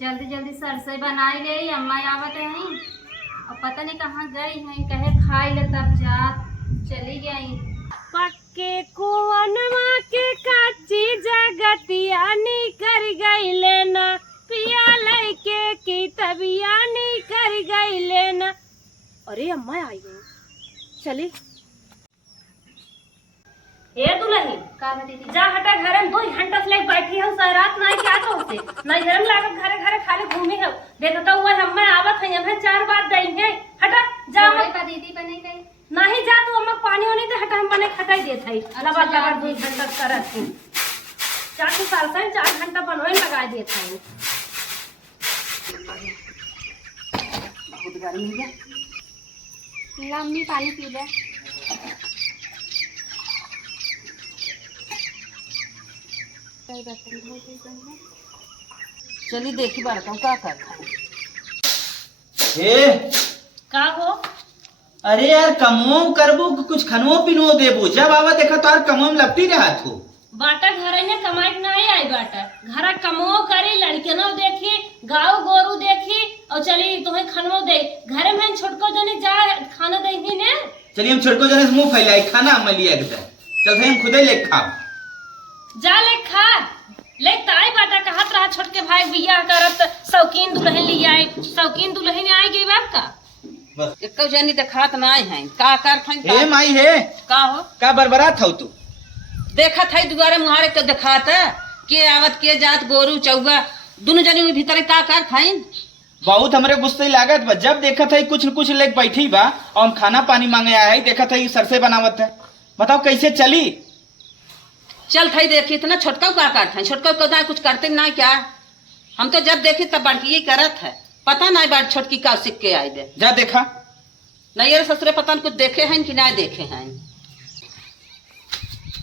जल्दी जल्दी सरसोई बनाई ले अम्मा आवत है और पता नहीं कहाँ गई है, कहे खाई ले तब जा चली गई। पक्के कुवनवा के काची जगतिया नी कर गई लेना पिया लैके की तबिया नी कर गई लेना। अरे अम्मा आई गई, चली। ए दुल्ही का दीदी जा हटा घर में 2 घंटा से बैठी हूँ रात नहीं क्या तो होते नहीं घर में लागत घरे घरे खाली घूमी है देखता हुआ हम आवत है हमें 4 बार दई है हटा जा का दीदी बने गई नहीं जा तू अम्मा पानी होने दे हटा हम बने खटाई देत है अलावा लगा 2 घंटा करत हूँ 4 साल से 4 घंटा बनोए लगा देत है। बहुत गर्मी है लम्मी पानी पी ले। चली देखी बार का करता ए का हो। अरे यार कमो करबो कुछ खनवो पिनवो देबो जब आवा देखा तो यार कमो में लगती रहा तू बाटा घर ने कमाई नहीं आई बाटा घर कमो करी लड़कियों देखी गाँव गोरू देखी और चली तुम्हें खनवो दे घरे में छोटको जने जा खाना दे ही ने। चलिए हम छोटको जने से मुंह फैलाई खाना हम लिया एकदम चल हम खुदे ले खा जा ले खा ले ताई बाटा कहत रहा छोटके भाई बियाह करत शौकीन दुल्हन ली आई शौकीन दुल्हन आई गई बाप का बस एक जनी देखात नहीं है का कर थन हे माई हे का हो का बरबरात हो तू देखत है दुआरे मुहारे के देखात के आवत के जात गोरू चौगा दोनों जनी में भीतर का कर थन बहुत हमरे गुस्से लागत बा जब देखत है कुछ न कुछ लेके बैठी बा और हम खाना पानी मांगे आया है देखत है सरसे बनावत है बताओ कैसे चली। चल थई देखी इतना छोटका का कर थन छोटका को कुछ करते ना क्या हम तो जब देखी तब बड़की करत है पता नहीं बात छोटकी का सीख के आई दे जा देखा नहीं यार ससुरे पता कुछ देखे हैं कि ना देखे हैं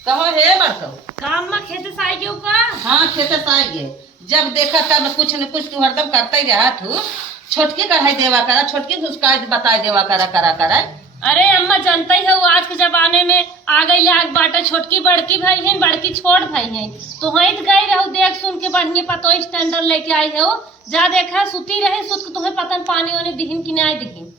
कहो हे बड़को काम में खेत से आई क्यों का। हाँ खेते से आई गे जब देखा तब कुछ न कुछ तू हरदम करता ही रहा तू छोटकी कढ़ाई देवा करा छोटकी घुसका बताए देवा करा करा करा। अरे अम्मा जानता ही है वो आज के जमाने में आ गई आग बाटा छोटकी बड़की भाई है बड़की छोट भाई है तो वहीं गई रहो देख सुन के बढ़िया पतो स्टैंडर्ड लेके आई है वो जा देखा सुती रहे सुत तुम्हें पता पानी वानी दिहिन कि नहीं दिहिन।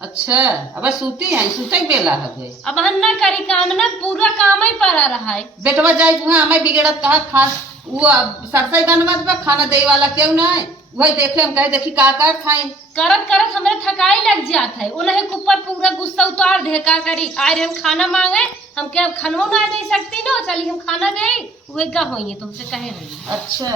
अच्छा अब सूती है सूते बेला है गई अब हम न करी काम ना पूरा काम ही पड़ा रहा है बेटवा जाए तू हमें बिगड़त कहा खा वो सरसई बनवा बा खाना दे वाला क्यों ना है वही देखे हम कहे देखी का कर खाए करत करत हमें थकाई लग जात है उन्हें ऊपर पूरा गुस्सा उतार दे का करी आज हम खाना मांगे हम क्या खनवो ना दे सकती ना चली हम खाना दे वे का होइए तुमसे कहे रही। अच्छा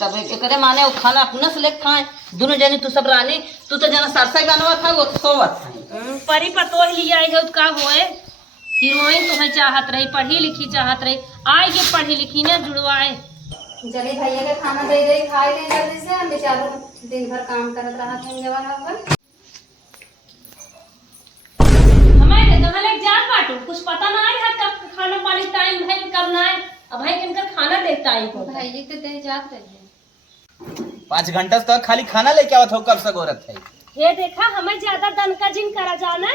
तब एकरे माने वो खाना अपना से लेके खाए दोनों जनी तू सब रानी तू तो जना सरसई बनवा था वो सोवत है परी पतो लिया आई है का होए हीरोइन तुम्हें चाहत रही पढ़ी लिखी चाहत रही आई के पढ़ी लिखी ना जुड़वाए चली भैया के खाना दे दे खाई ले जल्दी से हम बेचारा दिन भर काम करत रहा था जवान होकर हमारे दहले जात बाटू कुछ पता ना है कब खाना पानी टाइम है कब ना है अब भाई किनकर खाना देखता है को भैया के दे जात रही 5 घंटा से खाली खाना लेके आवत हो कब से गोरत है ये देखा हमें ज्यादा दन का जिन करा जाना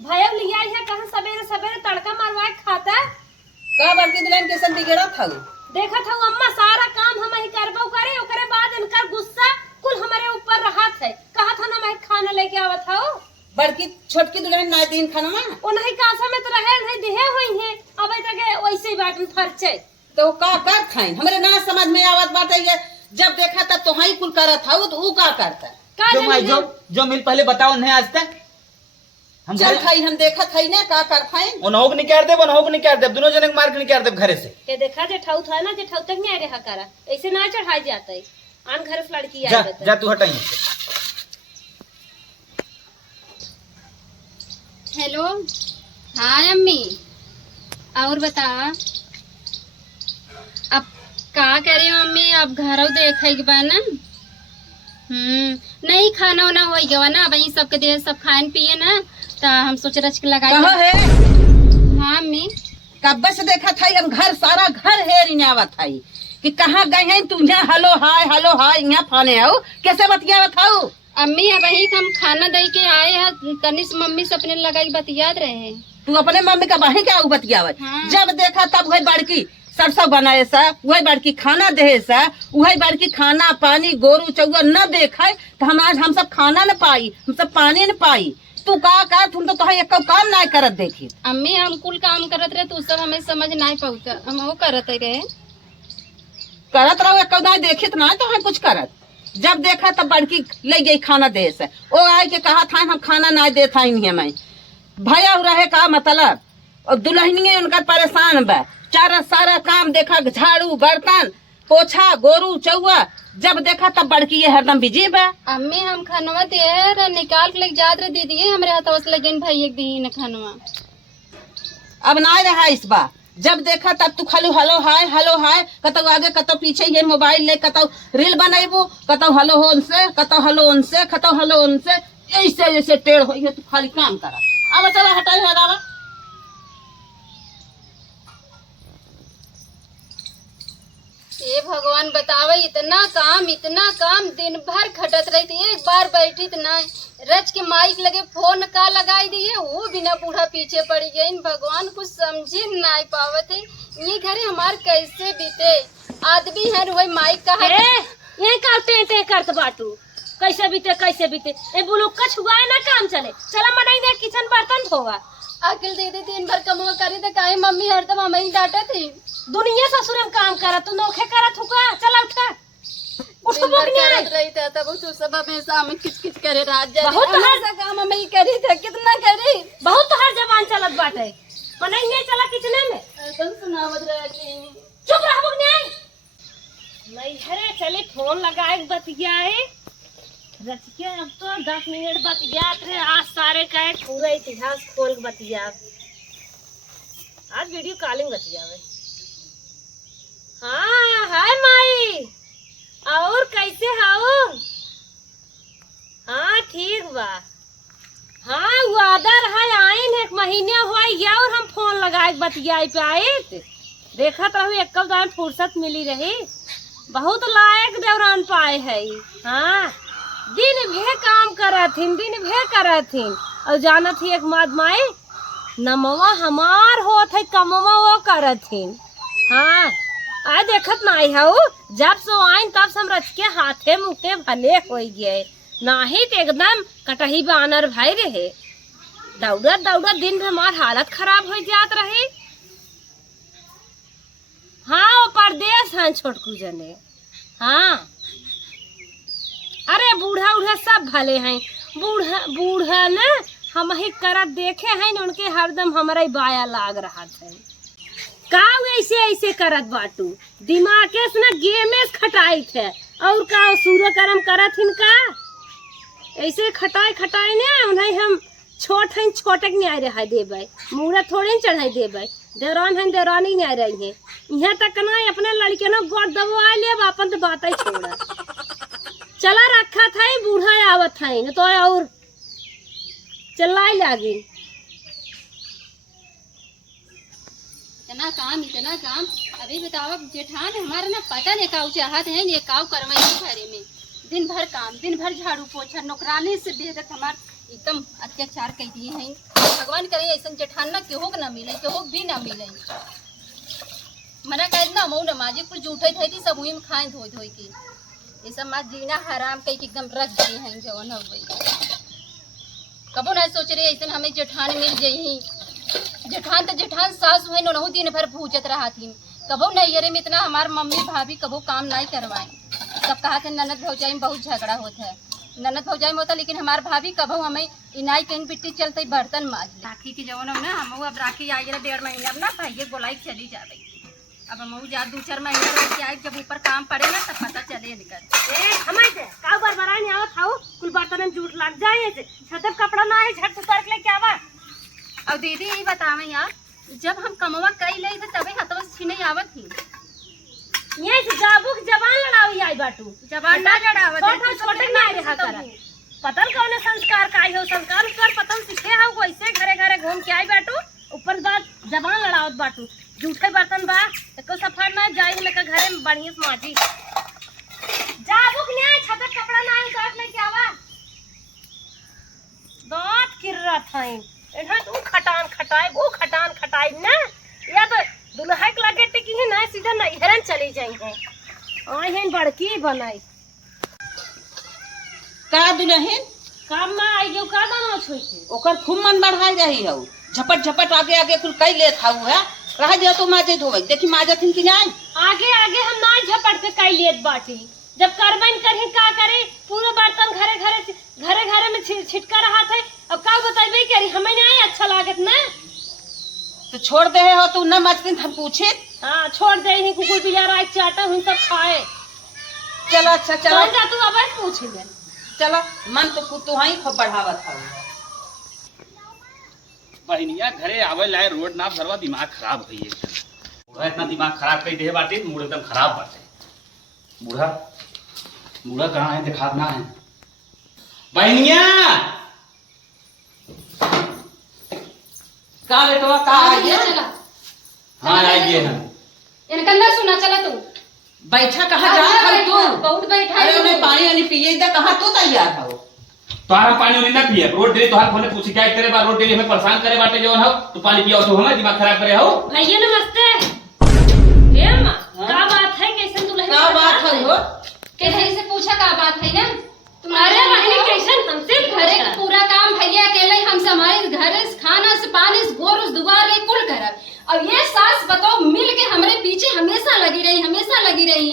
भैया लिया है कहां सवेरे सवेरे तड़का मारवा के खाता का बड़की दुल्हन के संग बिगड़ा था देखा था अम्मा सारा काम हम ही करबो करे ओकरे बाद इनकर गुस्सा कुल हमारे ऊपर रहा थे कहा था ना मैं खाना लेके आवत था बड़की छोटकी दुल्हन ना दिन खाना ओ नहीं कासा में तो रहे नहीं देहे हुई है अब तक वैसे ही बात फर्चे तो का कर थाइन हमरे ना समझ में आवत बात है जब देखा तब तो हाई कुल करत था तो ऊ का करता का जो माई जो मिल पहले बताओ नहीं आज तक हम चल खाई हम देखा थाई ना का कर थाइन उनहोग निकाल दे उनहोग निकाल दे दोनों जने मार के निकाल दे घरे से के देखा जे ठौ था ना जे ठौ तक नहीं आ रहा करा ऐसे ना चढ़ाई जाता है आन घर से लड़की जा आई जा तू हटाई हेलो हाँ अम्मी और बता अब का कह रही हो अम्मी अब घर देखे के बा ना नहीं खाना वाना हो गया ना वही सबके दे सब खान पिए ना तो हम सोच रच के लगा कहो है हाँ अम्मी कब से देखा था हम घर सारा घर है रिनावा था कि कहाँ गए हैं तुझे हलो हाय यहाँ फाने आओ कैसे बतिया बताओ अम्मी अब वही हम खाना दे के आए हैं तनिष मम्मी से अपने लगाई बतियात रहे तू अपने मम्मी का बही क्या बतियावत हाँ। जब देखा तब वही बड़की सरसों बनाए सा, वही बड़की खाना दे सा, वही बड़की खाना पानी गोरू चौआ न देखे तो हम सब खाना न पाई, हम सब पानी न पाई। तू का तुम तो कहा एक काम नहीं करत देखी। अम्मी हम कुल काम करत रहे, तू सब हमें समझ नहीं पाऊता, हम वो करत रहे। करत रहो एक नहीं देखी तो नहीं तो हम कुछ करत। जब देखा तब बड़की ले गई खाना दे से, वो आए के कहा था हम खाना नहीं देता ही मैं भैया रहे का मतलब। और दुल्हनिए उनका परेशान बा, सारा काम देखा, झाड़ू बर्तन पोछा गोरू चौआ, जब देखा तब बड़की ये हरदम बिजी बा। अम्मी हम खनवा दे निकाल के लेके जात रहे, दीदी हमरे हाथवा से लगे भाई एक दी न खनवा। अब नहीं रहा इस बार, जब देखा तब तू खाली हेलो हाय कतो आगे कतो पीछे ये मोबाइल ले, कतो रील बनाइबू, कतो हेलो हो उनसे, कतो हेलो उनसे, कतो हेलो उनसे, ऐसे जैसे टेढ़ हो तू खाली काम करा। अब चला हटाई हटावा। ये भगवान बतावे, इतना काम दिन भर खटत रही थी, एक बार बैठी तो नहीं, रच के माइक लगे फोन का लगाई दिए, वो बिना बूढ़ा पीछे पड़ी गई। भगवान कुछ समझे नहीं पावत है, ये घरे हमार कैसे बीते। आदमी है वही माइक का है, ये का करत बाटू, कैसे बीते ए बुलुक का छुआए ना काम चले। चला मनाई दे किचन बर्तन धोवा। अकेले दीदी दिन भर कमवा करी तो काहे मम्मी हरदम हमें डांटा थी। दुनिया ससुर में काम करा, तू नौखे करा थुका। चला उठा उठ दिन भर बोकनी करत रही था, तब तो सब हमेशा हमें किच करे रात जाने। बहुत हमेशा काम हमें ही करी था, कितना करी। बहुत हर जबान चलत बाटे, मनाई नहीं चला किचने में। एकदम सुनावत रहती। चुप रह बोकनी आई नहीं घरे चले फोन लगाए बतियाए रच के। अब तो 10 मिनट बतियात रे, आज सारे कहे पूरा इतिहास खोल के बतिया। आज वीडियो कॉलिंग बतियावे। हाँ हाय माई, और कैसे हाउ? हाँ ठीक बा। हाँ वादर है आइन, एक महीने हुआ या और हम फोन लगाए बतियाए पे आए। देखत रहू एक दान फुर्सत मिली रही, बहुत लायक देवरान पाए है। हाँ दिन भे काम करथिन और जानत ही एक माद माई नमवा हमार होत है, कमवा वो करथिन। हाँ आज देखत नहीं है, जब सो आइन तब से हम रच के हाथे मुखे भले हो गए, नाही तो एकदम कटही बानर भाई रहे। दौड़त दिन भर हमार हालत खराब हो जात रहे। हाँ वो परदेश हैं छोटकू जने। हाँ अरे बूढ़ा सब भले हैं, बूढ़ा न हम ही करत देखे हैं, उनके हरदम हमारे बाया लाग रहा था। का ऐसे करत बाटू, दिमाग से न गेमे खटाई थे और का सूर्य कर्म करत हिन का ऐसे खटाई ने उन्हें हम छोटे के नहीं आ रहा देवे, मुहूर्त थोड़े चढ़ाई देवे। देवरान है देवरानी नहीं आ रही है, यहाँ तक ना अपने लड़के न गोद दबा लिया, अपन तो बात ही छोड़ा। चला रखा था बूढ़ा आवत था न तो और चलाई लागी। इतना काम। अभी बताओ जेठान हमारा ना पता नहीं काऊ चाहत है, ये काऊ करवाई घरे में। दिन भर काम, दिन भर झाड़ू पोछा, नौकरानी से बेहद हमार एकदम अत्याचार कर दिए हैं। भगवान करे ऐसा जेठान ना केहो ना मिले, केहो भी ना मिले। मना कह ना मऊ नमाजी कुछ जूठे थे थी सब वही में खाए धोई के, ये सब माँ जीना हराम कह के एकदम रख दिए हैं जवन हो गई। कबो नहीं सोच रहे ऐसा हमें जेठान मिल जाही। जेठान सास हुए नौ दिन भर भूजत रहा थी, कबो नैहरे में इतना हमार मम्मी भाभी कबो काम नहीं करवाए। सब कहा थे ननद भौजाई में बहुत झगड़ा होता है, ननद भौजाई में होता, लेकिन हमार भाभी कबो हमें इनाई कहीं पिट्टी चलते बर्तन माज राखी की जवन ना हम अब राखी आई रहे 1.5 महीने, अब ना भाई बोलाई चली जाए। अब हम जा 2-4 महीने रह के आए, जब ऊपर काम पड़े ना तब पता चले निकल काऊ बार बराई नहीं आवत हाउ, कुल बर्तन में जूठ लग जाए, छतप कपड़ा ना है झट उतार के लेके आवा। अब दीदी यही बतावे यार, जब हम कमवा कई ले थे तबे हथवा छीने आवत थी। ये जाबू की जबान लड़ावी आई बाटू, जबान ना लड़ावत छोटे ना रहा कर। पतन कौन संस्कार का आई हो, संस्कार कर पतन सीखे हाउ को ऐसे घरे घूम के आई बाटू, ऊपर बात जबान लड़ावत बाटू। जूठे बर्तन बा एको सफर ना जाई, लेके घरे में बढ़िया से माजी। जाबू की नहीं छतप कपड़ा ना है उतार लेके आवा। दांत किर्रत हैं इधर, तू खटान खटाई वो खटान खटाई ना, या तो दुल्हा के लगे टिकी है ना सीधा नैहरन चली जाई है आई है बड़की बनाई का दुल्हन काम में आई गयो का दाना छोई के ओकर खूब मन बढ़ाई रही हो, झपट झपट आगे आगे कुल कई लेत हाउ है। रह दिया तो माजे धोवे, देखी माजे थिन कि नहीं। आगे आगे हम ना झपट के कई लेत बाटी, जब करबन करही का करे पूरा बर्तन घरे घरे में छिटका रहा था। अब का बताइबे करी हमें नहीं अच्छा लागत ना, तो छोड़ दे हो तू न मचदिन हम पूछे। हां छोड़ दे ही कुकुर बिया रात चाटा हुन सब खाए। चलो अच्छा चलो जा तू अब पूछ ले चलो, मन तो तू ही खूब बढ़ावत हाउ। बहनिया घरे आवे लाए रोड ना भरवा दिमाग खराब भई एकदम। बूढ़ा इतना दिमाग खराब कई दे बाटे, मूड एकदम खराब बाटे। बूढ़ा कहाँ है दिखात ना है। बहनिया का बेटवा का आइए। चला हाँ आइए हम। इनका ना सुना चला तू बैठा कहाँ जा खा तू। बहुत बैठा अरे है उन्हें पानी वानी पिए दे, कहाँ तू तैयार हो। तोहार पानी उनी ना पिए, रोड डेली तोहार फोने पूछी क्या तेरे बार रोड डेली हमें परेशान करे बाटे जवन हो तू पानी पिया तो हमें दिमाग खराब करे हो। भैया नमस्ते। हे अम्मा का बात है, कैसे दुल्हन का बात है हो। के भाई से पूछा का बात है ना अरे बहनी कैसन हमसे घरे का पूरा काम भैया अकेले हम संभाली, घरे से खाना से पानी से गोर दुआर ले कुल करब। अब ये सास बताओ मिल के हमारे पीछे हमेशा लगी रही।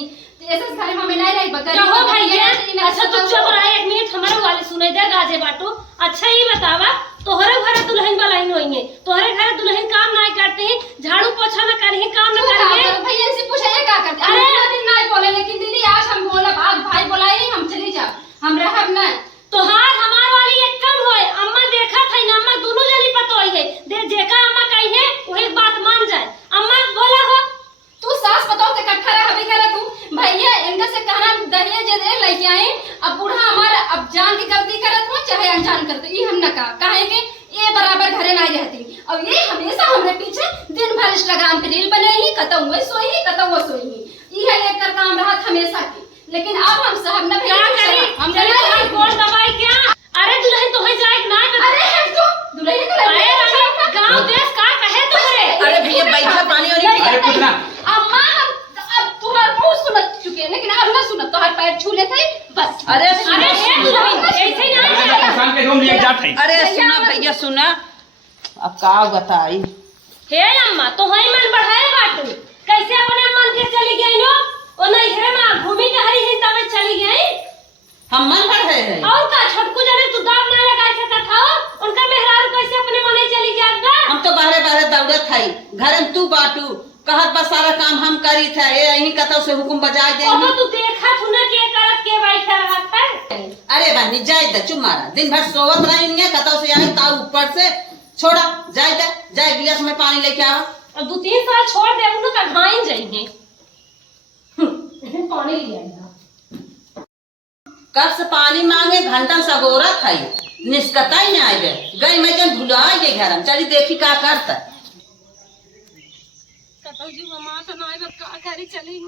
ऐसे घर में नहीं रही बकर कहो भैया। अच्छा तू चुप रह एक मिनट, हमारे वाले सुने दे गाजे बाटू। अच्छा ये बतावा तोहरे घर दुल्हन वाला ही नहीं है, तोहरे घर दुल्हन काम नहीं करते हैं, झाड़ू पोछा न करही, काम न करही। भैया से पूछा ये का करते। अरे दिन नहीं बोले, लेकिन दीदी आज हम बोला आज भाई बोलाई हम चली जा, हम रहब ना। तोहार हमार वाली एक कम होए। अम्मा देखा था ना, अम्मा दोनों जनी पतोई है, दे जेका अम्मा कही है वही बात मान जाए। अम्मा बोला हो तू सास बताओ के कट्ठा रहा हबी करा तू भैया इनका से कहना दहेज दे लेके आए। अब बूढ़ा हमारा अब जान की गलती करत हो चाहे अनजान करते ई हम न काहे के ये बराबर घरे नहीं रहती। अब ये हमेशा हमरे पीछे दिन भर इंस्टाग्राम पे रील बनाई, कतौ हुए सोई ई है एक काम रहा हमेशा की। लेकिन अब हम साहब न भैया हम चले कौन दवाई क्या। अरे दुल्हन तो हो जाए ना। अरे हम तो दुल्हन गांव देश का कहे तुमरे। अरे भैया बैठा पानी वानी अरे कुछ ना अम्मा अब तुम्हारा मुंह सुनत चुके लेकिन अब ना सुनत, तो हर पैर छू लेते बस। अरे अरे हे दुल्हन ऐसे ही नहीं चलेगा। परेशान के हम ले जात है। अरे सुना भैया सुना, अब का बताई। हे अम्मा तो हई मन बढ़ाए बाटू, कैसे अपने मन के चली गई नो ओ नहीं घरे में घूमी टहरी ही तब चली गई। हम मन बढ़े हैं और का छोटकू जने तू दाव ना लगा सकत था, उनका मेहरारू कैसे अपने मने चली जात बा। हम तो बाहरे दौड़त थई, घर में तू बाटू कहत बस सारा काम हम करी था, ये यहीं कतौ से हुकुम बजा दे। ओ तू देखा तू ना के करत के बैठा रहा था। अरे बहनी जाय दे, चुप मारा दिन भर सोवत रही नहीं कतौ से आई ता ऊपर से छोड़ा जाय दे, जाय गिलास में पानी लेके आओ। अब 2-3 साल छोड़ दे उन का घाइन जाएंगे। पानी लिया कब से पानी मांगे घंटा सगोरा थई निष्कता ही नहीं आए गई मैं जन भुला गई घर में। चली देखी का करता कतौ जीवा मां तो नाय बक का करी चली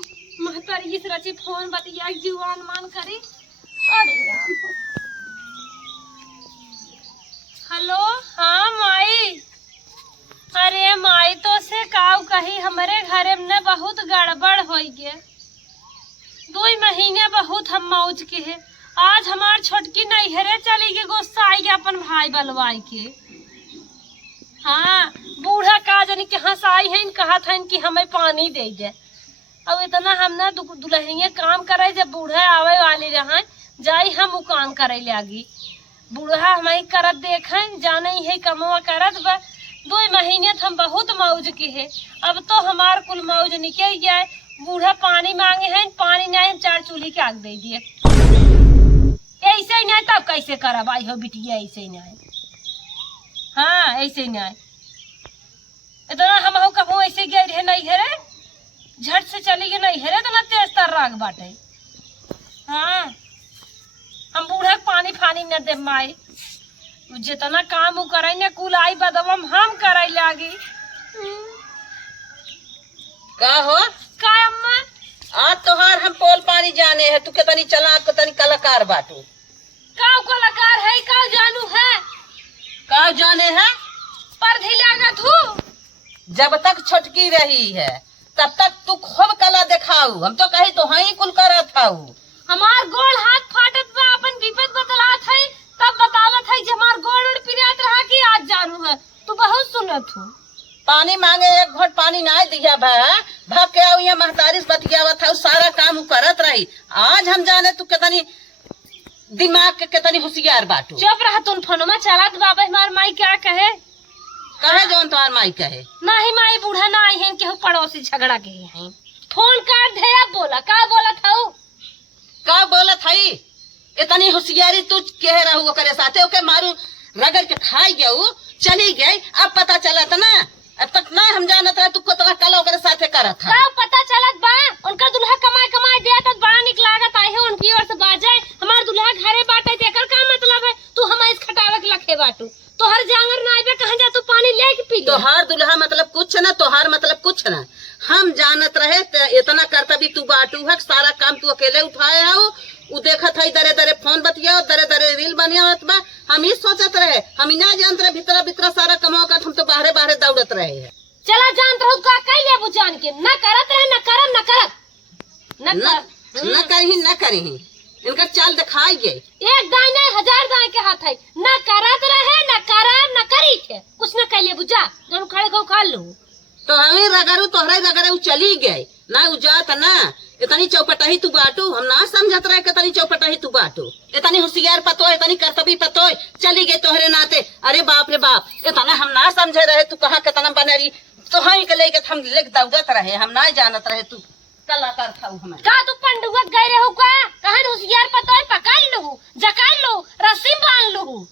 महतर इस रची फोन बतिया जीवान मान करी। अरे राम हेलो हाँ माई। अरे माई तो से काऊ कही हमारे घरे में बहुत गड़बड़ हो गए। 2 महीने बहुत हम मौज के है। आज हमार छोटकी नैहरे चली गई, गुस्सा आई गया अपन भाई बलवाई के। हाँ बूढ़ा का जानी के हंसाई है कहा था कि हमें पानी दे दे। अब इतना हम ना दुल्हनिया काम करे, जब बूढ़ा आवे वाली रहा जाई हम वो काम करे लागी। बूढ़ा हमें करत देखे जाने है कमवा करत बा। 2 महीने हम बहुत मौज के है, अब तो हमार कुल मौज निकल गया। बूढ़ा पानी मांगे हैं, पानी नहीं 4 चूल्ही के आग दे दिए। ऐसे ही नहीं तब कैसे करब आई हो बिटिया, ऐसे ही नहीं। हाँ ऐसे ही नहीं इतना हम कहूँ ऐसे गए रहे नैहरे झट से चली गई नैहरे तो ना तेज तर राग बाटे। हाँ हम बूढ़ा पानी फानी न दे माई, जितना काम वो करे न कुल आई बदवम हम करे लागी। का हो का अम्मा आज तोहार हम पोल पानी जाने है, तू के तनी चला को तनी कलाकार बाटू। का कलाकार है का जानू है का जाने है पर धिलागा तू जब तक छोटकी रही है तब तक तू खूब कला दिखाऊ। हम तो कही तो हाँ कुल करत हाउ। हमार गोड़ हाथ फाटत बा, अपन विपत बतलात है, तब बतावत है कि हमार गोड़ उड़ पिरात रहा कि आज जानू है। तू बहुत सुनत हो। पानी मांगे एक घोट पानी ना दिया भाग के आओ यहाँ महतारी बतियावत है, सारा काम उ करत रही। आज हम जाने तू कितनी दिमाग के कितनी होशियार बाटू। चुप रहा, तुम फोनमा चलात बाबा। हमार माई क्या कहे जौन तुम्हार माई कहे नाही, माई बूढ़ा ना आई है, केहू पड़ोसी झगड़ा के हैं। फोन काट दे, अब बोला का बोला था? का बोलत हई? इतनी होशियारी तू कह रहा वो करे साथे ओके मारू रगड़ के खाई गया, चली गई। अब पता चला था ना, अब तक ना हम जानत रहे तू कितना कला ओकरे साथे करत था। का पता चलत बा? उनका दुल्हा कमाए कमाए दिया तो बड़ा निक लागत आई है, उनकी ओर से बाजे। हमार दुल्हा घरे बाटे तेकर का मतलब है? तू हम इस खटावे के लखे बाटू, तोहर जांगर ना आइबे, कहां जा तू पानी लेके पी ले। तोहार दुल्हा मतलब कुछ ना, तोहार मतलब कुछ ना। हम जानत रहे इतना करता भी तू बाटू है, सारा काम तू अकेले उठाए हो। उ देखत है दरे दरे फोन बतिया, दरे दरे रील बनियावत बा। हम ही सोचत रहे, हम ही ना जानत रहे भीतरा भीतरा सारा कमाओ कर। हम तो बाहरे बाहरे दौड़त रहे है। चला जानत रहू का कह ले बुझान के ना करत रहे, ना करम ना करत न करही इनका चाल दिखाई गए। एक दाई नहीं 1000 दाई के हाथ है, ना करत रहे ना करम ना करी थे, कुछ ना कह ले बुझा। जब खड़े को खा लू तो हमें रगड़ू तोहरे रगड़े चली गए ना, उजात ना। इतनी चौपटाही तू बाटू, हम ना समझत रहे कितनी चौपटाही तू बाटू। इतनी होशियार पतो, इतनी कर्तव्य पतो, चली गई तोहरे नाते। अरे बाप रे बाप, इतना हम ना समझे रहे तू कहाँ कितना बने रही। तो हाँ के लेके हम लेके दौड़त रहे, हम ना जानत रहे तू कलाकार था। हमें का तू पंडुआ गए रहो का? कहां होशियार पतो है, पकड़ लू, जकाल लू, रस्सी बांध लू,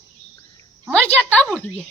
मर जा तब उठिए।